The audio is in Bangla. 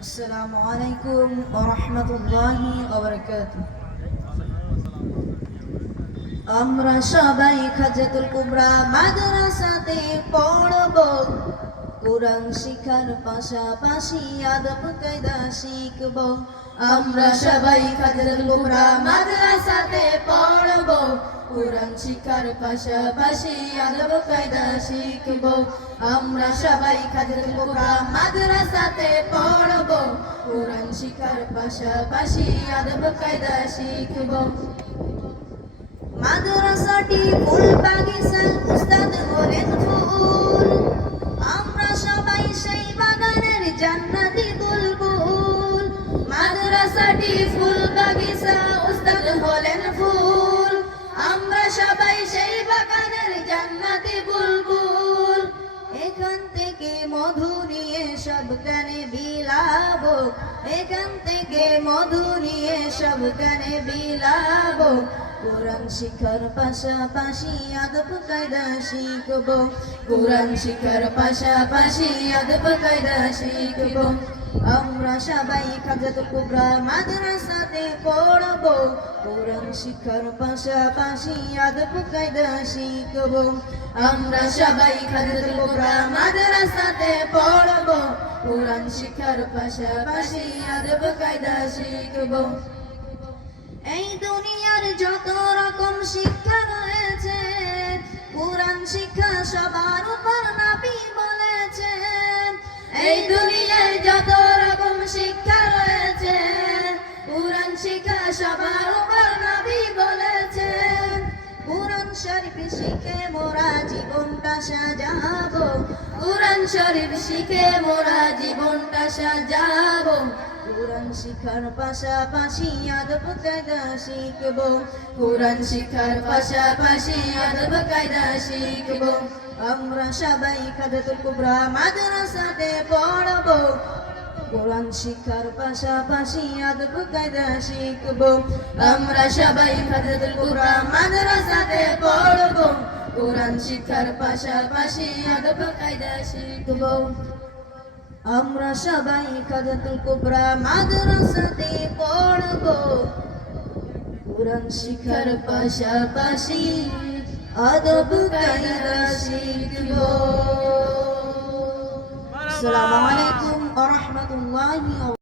السلام عليكم ورحمة الله وبركاته আমরা সবাই খাজাতুল কুবরা মাদ্রাসাতে পড়ব কোরআন শিখার পাশাপাশি আদব কায়দা শিখব আমরা সবাই খাজাতুল কুবরা মাদ্রাসাতে পড়ব কোরআন শিখার পাশাপাশি আদব কায়দা শিখব। আমরা সবাই খাজাতুল কুবরা মাদ্রাসাতে পড়ব? কোরআন শিখার পাশাপাশি আদব কায়দা শিখব। মাদ্রাসাটি ফুল বাগিচা উস্তাদ হলেন ফুল। আমরা সবাই সেই বাগানের জান্নাতি বুলবুল। মাদ্রাসাটি ফুল বাগিচা সব কানে বিলাবো, এখান থেকে মধু নিয়ে সব কানে বিলাবো। কোরআন শিখার পাশাপাশি আদব কায়দা শিখব, কোরআন শিখার পাশাপাশি আদব কায়দা শিখব। আমরা সবাই খাজাতুল কুবরা মাদ্রাসাতে পড়ব কোরআন পাশাপাশি আদব কায়দা শিখব। আমরা সবাই মাদ্রাসাতে পড়ব। পাশাপাশি আদব কায়দা শিখব। এই দুনিয়ার যত রকম শিক্ষা রয়েছে কোরআন শিক্ষা সবার উপর নাবি বলেছে। এই দুনিয়ায় যত রকম শিক্ষা রয়েছে কোরআন শিক্ষা সবার শিখে মোরা জীবনটা সাজাবো। কোরআন শরীফ শিখে মোরা জীবনটা কোরআন শিখার পাশাপাশি আদব কায়দা শিখব। কোরআন শিখার পাশাপাশি আদব কায়দা শিখব। আমরা সবাই খাদাতুল কুবরা মাদ্রাসাতে কোরআন শিক্ষার পাশাপাশি আদব কায়দা শিখব। আমরা সবাই খাদাতুল কুবরা মাদ্রাসাতে পড়ব। কোরআন শিক্ষার পাশাপাশি আদব কায়দা শিখব। আমরা সবাই খাদাতুল কুবরা মাদ্রাসাতে পড়ব। কোরআন শিখার পাশাপাশি আদব কায়দা শিখব। আসসালামু 我想你